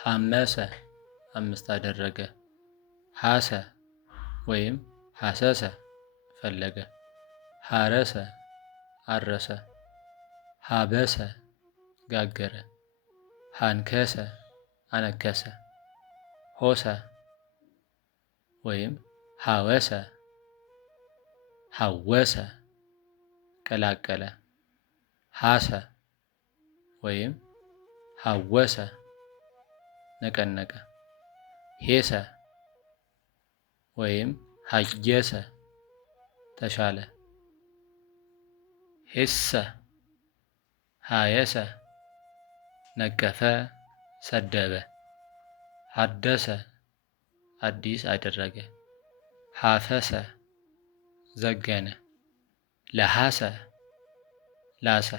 ሐመሰ አምስት አደረገ። ሐሰ ወይም ሐሰሰ ፈለገ። ሐረሰ አረሰ። ሐበሰ ጋገረ። ሐንከሰ አነከሰ። ሆሰ ወይም ሐወሰ ሐወሰ ቀላቀለ። ሐሰ ወይም ሐወሰ ነቀነቀ። ሄሰ ወይም ሀየሰ ተሻለ። ሄሰ ሀየሰ ነቀፈ ሰደበ። ሀደሰ አዲስ አደረገ። ሀፈሰ ዘገነ። ለሐሰ ላሰ።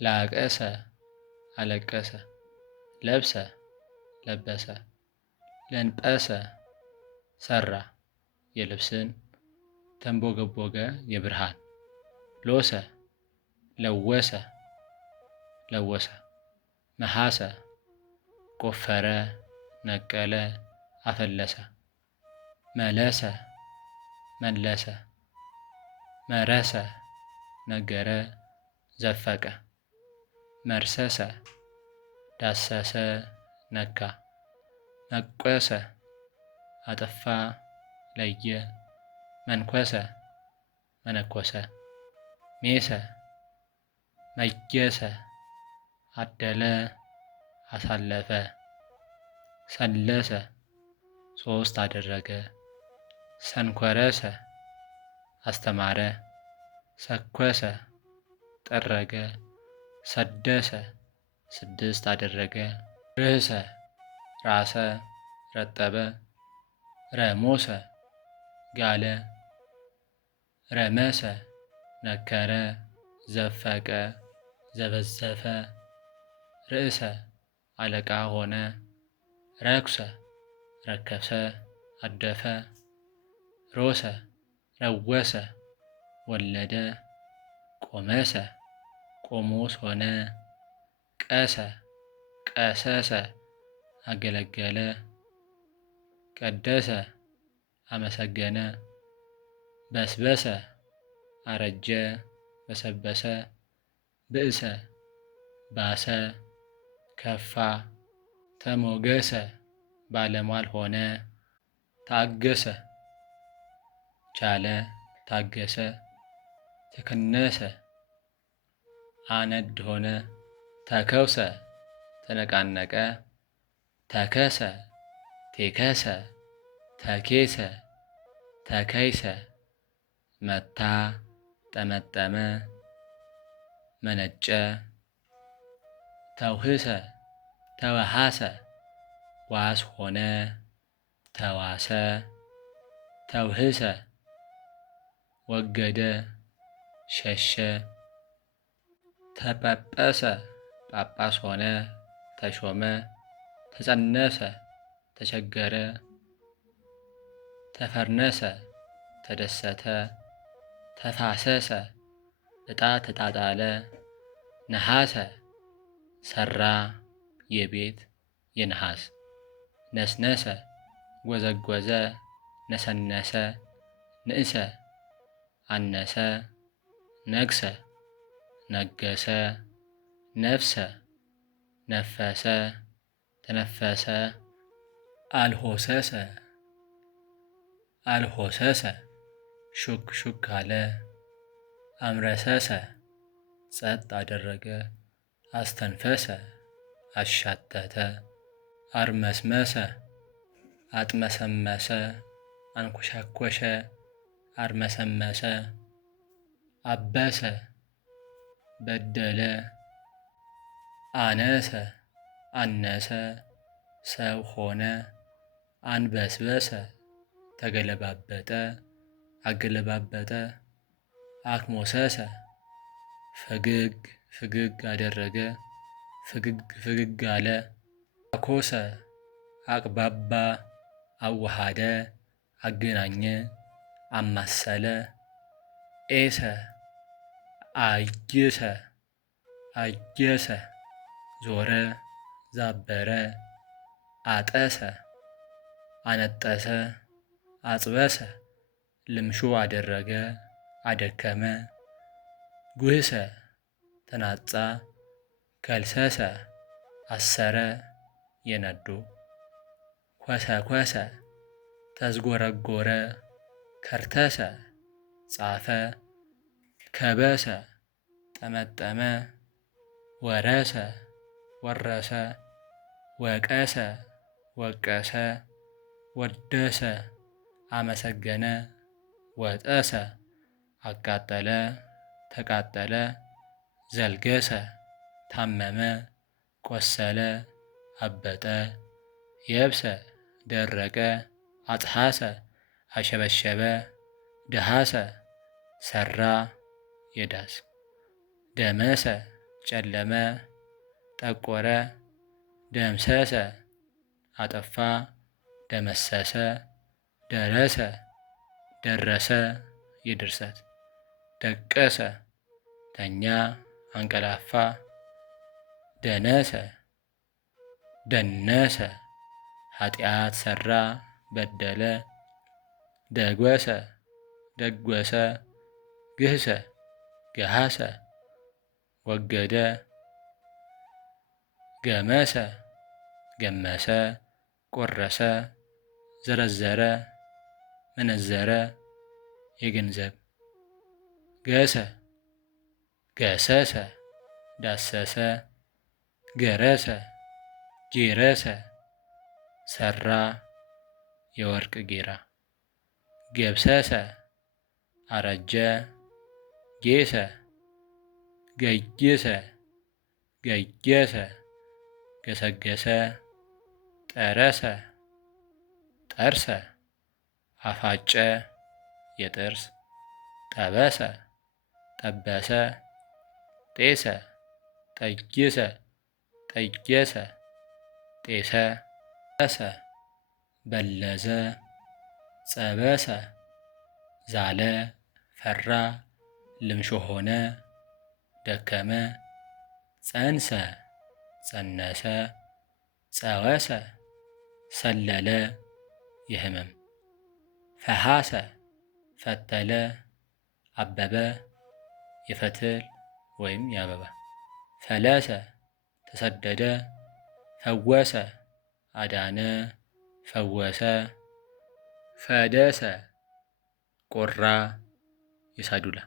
ላቀሰ አለቀሰ። ለብሰ ለበሰ። ለንጰሰ ሰራ የልብስን ተንቦገቦገ የብርሃን። ሎሰ ለወሰ ለወሰ። መሐሰ ቆፈረ ነቀለ አፈለሰ። መለሰ መለሰ። መረሰ ነገረ ዘፈቀ። መርሰሰ ዳሰሰ ነካ። መቆሰ አጠፋ ለየ። መንኰሰ መነኰሰ። ሜሰ መየሰ አደለ አሳለፈ። ሰለሰ ሶስት አደረገ። ሰንኰረሰ አስተማረ። ሰኰሰ ጠረገ። ሰደሰ ስድስት አደረገ። ርህሰ ራሰ ረጠበ። ረሞሰ ጋለ። ረመሰ ነከረ ዘፈቀ ዘበዘፈ። ርእሰ አለቃ ሆነ። ረኩሰ ረከሰ አደፈ። ሮሰ ረወሰ ወለደ። ቆመሰ ቆሞስ ሆነ። ቀሰ ቀሰሰ አገለገለ። ቀደሰ አመሰገነ። በስበሰ አረጀ በሰበሰ። ብእሰ ባሰ ከፋ። ተሞገሰ ባለሟል ሆነ። ታገሰ ቻለ ታገሰ። ተከነሰ አነድ ሆነ። ተከውሰ ተነቃነቀ። ተከሰ ቴከሰ ተኬሰ ተከይሰ። መታ ጠመጠመ መነጨ። ተውህሰ ተወሃሰ ዋስ ሆነ። ተዋሰ ተውህሰ ወገደ ሸሸ። ተጰጰሰ ጳጳስ ሆነ። ተሾመ ተጸነሰ ተቸገረ። ተፈርነሰ ተደሰተ። ተፋሰሰ ዕጣ ተጣጣለ። ነሐሰ ሰራ የቤት የነሐስ። ነስነሰ ጎዘጎዘ ነሰነሰ። ንእሰ አነሰ። ነግሰ ነገሰ። ነፍሰ ነፈሰ ተነፈሰ። አልሆሰሰ አልሆሰሰ ሹክ ሹክ አለ። አምረሰሰ ጸጥ አደረገ። አስተንፈሰ አሻተተ። አርመስመሰ አጥመሰመሰ። አንኰሻኰሸ አርመሰመሰ። አበሰ በደለ። አነሰ አነሰ ሰው ሆነ። አንበስበሰ ተገለባበጠ አገለባበጠ። አክሞሰሰ ፈገግ ፍግግ አደረገ ፍግግ ፍግግ አለ። አኮሰ አቅባባ አዋሃደ አገናኘ አማሰለ። ኤሰ አየሰ አየሰ ዞረ ዛበረ አጠሰ አነጠሰ አጽበሰ ልምሹ አደረገ አደከመ ጉህሰ ተናጻ ከልሰሰ አሰረ የነዶ ኮሰኮሰ ተዝጎረጎረ ከርተሰ ጻፈ ከበሰ ጠመጠመ ወረሰ ወረሰ ወቀሰ ወቀሰ ወደሰ አመሰገነ ወጠሰ አቃጠለ ተቃጠለ ዘልገሰ ታመመ ቆሰለ አበጠ የብሰ ደረቀ አጽሐሰ አሸበሸበ ደሃሰ ሰራ የዳስ ደመሰ ጨለመ ጠቆረ ደምሰሰ አጠፋ ደመሰሰ ደረሰ ደረሰ የድርሰት ደቀሰ ተኛ አንቀላፋ ደነሰ ደነሰ ኃጢአት ሰራ በደለ ደጎሰ ደጎሰ ግህሰ ገሃሰ ወገደ ገመሰ ገመሰ ቆረሰ ዘረዘረ መነዘረ የገንዘብ ገሰ ገሰሰ ዳሰሰ ገረሰ ጌረሰ ሰራ የወርቅ ጌራ ገብሰሰ አረጀ ጌሰ ገይሰ ገየሰ ገሰገሰ ጠረሰ ጠርሰ አፋጨ የጥርስ ጠበሰ ጠበሰ ጤሰ ጠይሰ ጠየሰ ጤሰ ጠሰ በለዘ ጸበሰ ዛለ ፈራ ልምሾ ሆነ ደከመ ጸንሰ ጸነሰ ጸወሰ ሰለለ የህመም ፈሃሰ ፈተለ አበበ የፈትል ወይም የአበባ ፈለሰ ተሰደደ ፈወሰ አዳነ ፈወሰ ፈደሰ ቆራ የሳዱላ